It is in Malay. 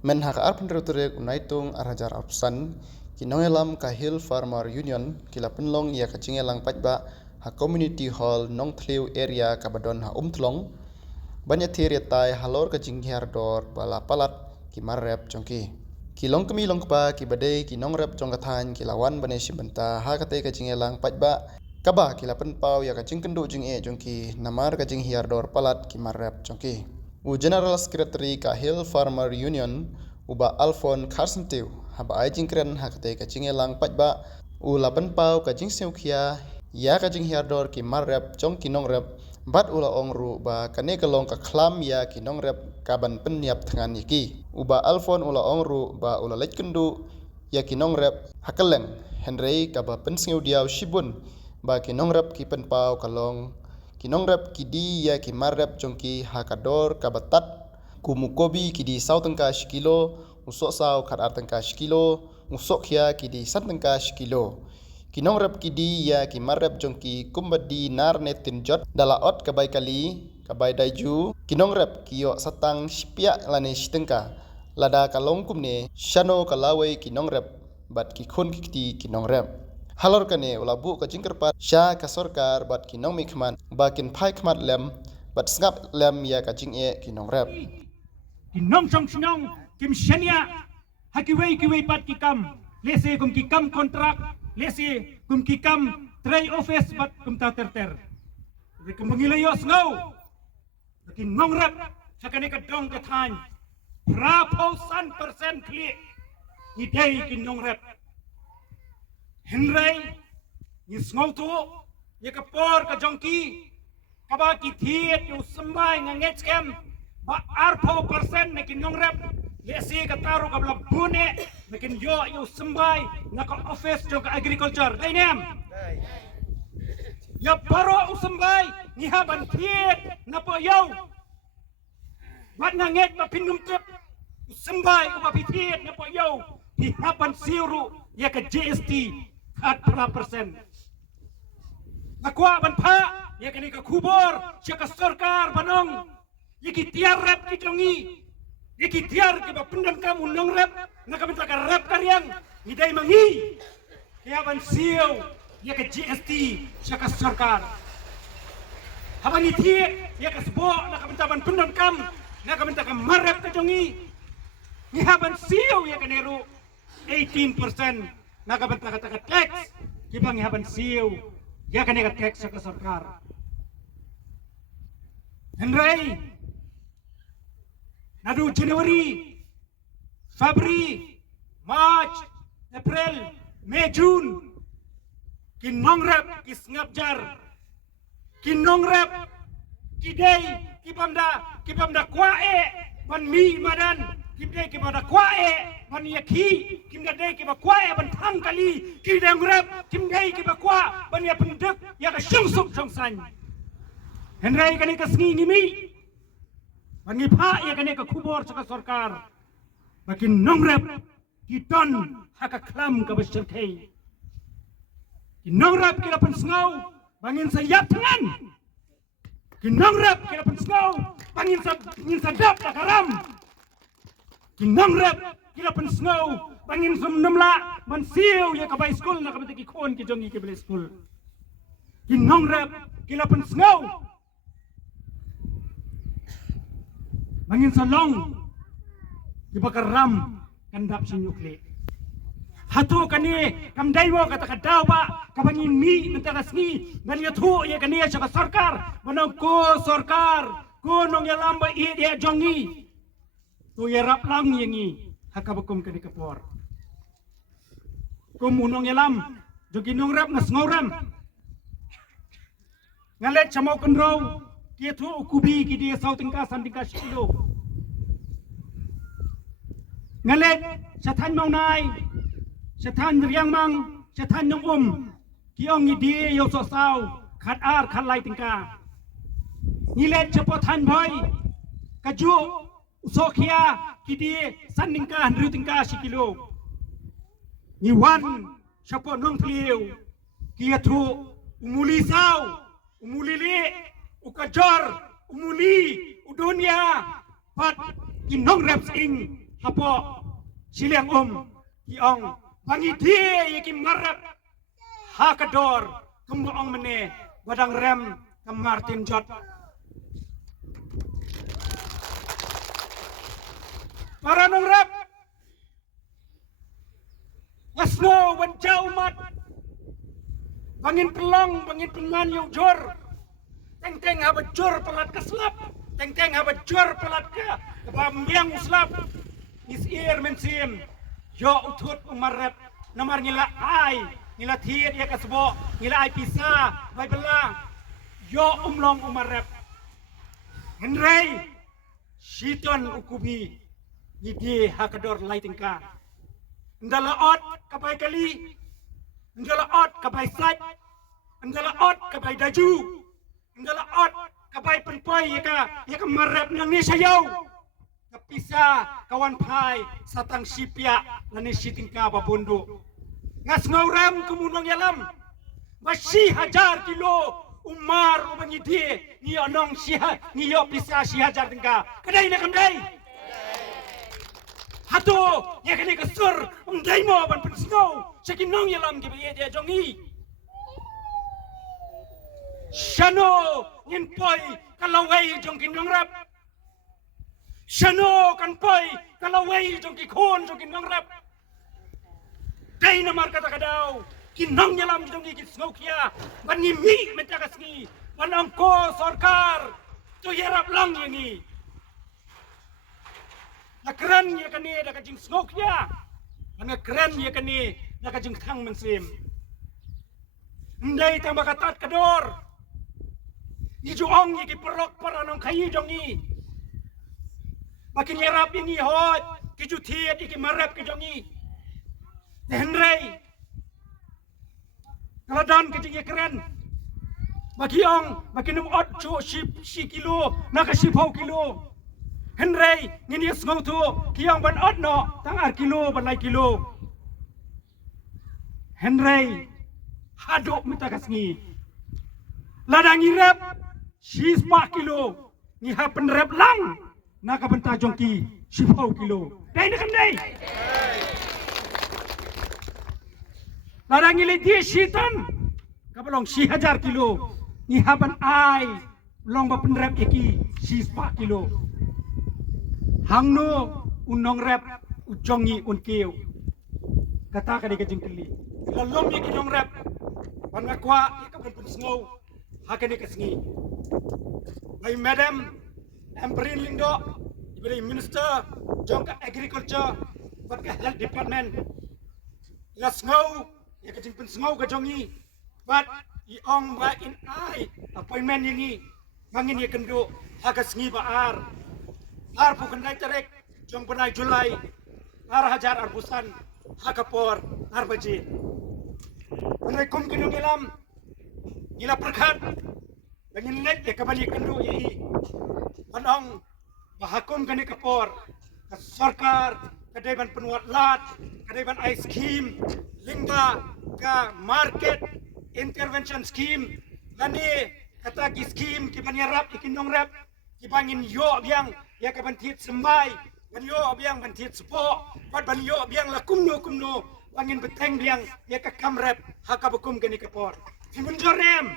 Men haka arpun returek unaitung arajar apsan kinongelam ka Hill Farmer Union kila penlong ia kacingelang pajba ha community hall Nongthliu area kabadon ha umtlong banyak tiria tai halor kacinghiar dor bala palat ki marrep jongki kilong kemi long pa ki badai ki nongrep jongkathan kilawan bane sibenta ha kate kacingelang pajba kaba kila penpau ya kacing kendu jing jongki namar kacinghiar dor palat ki marrep jongki u General Secretary ka Hill Farmer Union uba Alfon Carsentiu haba ai jingkren hakte ka cingelang pajba u laban pau ka jingseu khia ya ka jinghiar dor ki marrep jong kinong rep bat ula ongru ba kane kalong ka khlam ya kinong rep kaban penyap thangan yiki uba Alfon ula ongru ba ula lejkendu ya kinong rep hakeleng Henry kaba penseu diau shibun ba kinong rep ki penpau kalong kinong rep kidi ya ki marrep jongki hakador kabatat kumukobi kidi sau tengka shikilo usok sau kadar tengka shikilo usok ya kidi san tengka shikilo kinong rep kidi ya ki marrep jongki kumbadi narne tinjot dala ot kabai kali kabai daiju kinong rep kiyo satang shipia lane shitengka lada kalong kumne shano kalawe kinong rep bat ki khun kiti kinong rep halor kane ulabu ka jingkerpat sha ka sorkar bat kinong mikman bakin phai khmat lem bat ngap lem ya ka jinge kinong rep kinong song sinong kim shania hakiwei kiwei pat kikam lese kum kikam kontrak lese kum kikam tray office bat kum ta terter kum mengilayos ngau kinong rep sakane ka dong ka than prapo 100% clear ni dei kinong rep Henry ni ngau tu ye ka por ka jongki kaba ki thiet yu sambai nganget scam ba arpo persen ne kinong rep lesi ka taru ka bla bune ne kin yo yu sambai na ka office jong ka agriculture dai nem ya paro sambai ni haban thiet na po yo wat nganget ba pinum tep sambai ba thiet na po yo ni haban siru ya ka GST 4%. Nakwa ban pha ya kani ka khubor siya ka sarkar banong yiki tiar rep ki jongi yiki tiar ki ba pendan kam unong rep na kami ka rep karyang idai mangi kaya ban siyo ya ka GST siya ka sarkar haban iti ya ka sbo na kami ban pendan kam na kami ka marep ka jongi ni haban siyo ya kanero 18% nakabanta ka tax kibang haban siyo ya kanega tax sa sarkar Henry nadu January February March April May June kinong rep kisngapjar kinong rep kidai kipamda kwae ban mi madan kidai kipamda kwae ban yaki kimdai kiba kwae ban thang kali kidang rep kimdai kiba kwa ban ya pendek ya ka sungsuk songsan Henry kani ka sngi ngimi ban ngipha ya kani ka khubor sa sarkar makin nongrep kiton haka klam ka beserkai kinongrep kira pensngau bangin sayap tangan kinongrep kira pensngau bangin sadap takaram kinongrep kila pensngau bangin sumnamla man siu ya kabai school na kabati ki khon ki jongi ki bele school kinongrep kila pensngau bangin salong di bakaram kandap sinyukli hatu kani kamdai mo kata kadawa kabangin mi mentara sni dan yathu ye kani sa sarkar banang ko sarkar ko nong ya lamba i dia jongi tu ya raplang yengi hakabakum kani kapor ko munong ya lam jogi nong rap nas ngoram ngalet chamau kendro kiethu kubi ki dia sautingka sandingka shilo ngalet sathan maunai sathan riang mang sathan nong kiong ni dia yo so sau khat ar khat lai tingka nilet chapothan boy kaju usokhia ki dia sandingka handru tingka shikilo ni wan chapo nong thliu kiethu umuli sau umulili ukajor umuli udunia pat kinong reps ing hapo siliang kiong bangi dia yakin marap hakador kemboong mene badang rem ke Martin Jot para nongrap wasno wancau mat bangin pelong bangin penman yung jor teng-teng haba jor pelat keslap teng-teng haba jor pelat ke bambiang uslap is ear mensim yo utut umarep namar ngila ai ngila thiet ya kasbo ngila ai pisa bai belang yo umlong umarep henrei shiton ukubi yidi hakador laitingka ndala ot kapai kali ndala ot kapai saj ndala ot kapai daju ndala ot kapai penpai ya ka marep nang ni sayau kapisa kawan pai satang sipia lani sitingka babondo ngas ngauram kemunang yalam masih 1000 kilo umar ubangidi ni onong siha ni yo pisa 1000 tingka kedai na kedai hatu ya kini kesur umdai mo ban pensno sakinong yalam gibi dia jongi shano ngin poi kalawai jong kinong rap shano kan poi kalawai jong ki khon jong kinong rap dai namar kata kadau kinong yalam jong ki snokia ban ngimi mentagasni ban angko sarkar to yarap lang yangi nakran ya kani da kajing snok ya nakran ya kani da kajing thang mensim ndai tambah katat kador ni juang ni perok paranong kai jongi makin yarap ini hot kiju thiet iki marap ki jongi henrei kaladan kajing ya keren bagiong makin ot chu 10 kilo naka 10 kilo henrei ngini sngo tu kiang ban ot no tangar kilo ban lai kilo henrei hadok mitagasngi ladang irep 10 kilo ni ha penrep lang naka benta jongki 10 kilo dai na kan dai ladang ile dia shitan kabalong 1000 kilo ni ha ban ai long ba penrep iki 10 kilo hangno unong rep ujongi unkiu kata ka dikajing keli lalom ye kinong rep panakwa ikaban pun snow hakani kasngi by madam Amberin Lindo ibari minister jongka agriculture but ka health department la snow ye kajing pun snow ka jongi but iong ba in ai appointment yangi mangin ye kendo hakasngi ba ar bukan naik terek jong penai Julai ar hajar ar busan hakapor ar bajit penai kum kinong ilam ila perkat bangin lek ya kabali kendu yai panong bahakum kani kapor ka sarkar kadai ban penuat lat kadai ban ice scheme lingga ka market intervention scheme lani kata ki scheme ki banyarap ikinong rap ki bangin yo biang ya ka bantit sembai ban yo biang bantit sepo ban yo biang la kumno bangin beteng biang ya ka kamrep haka bukum gani kapor timun jorem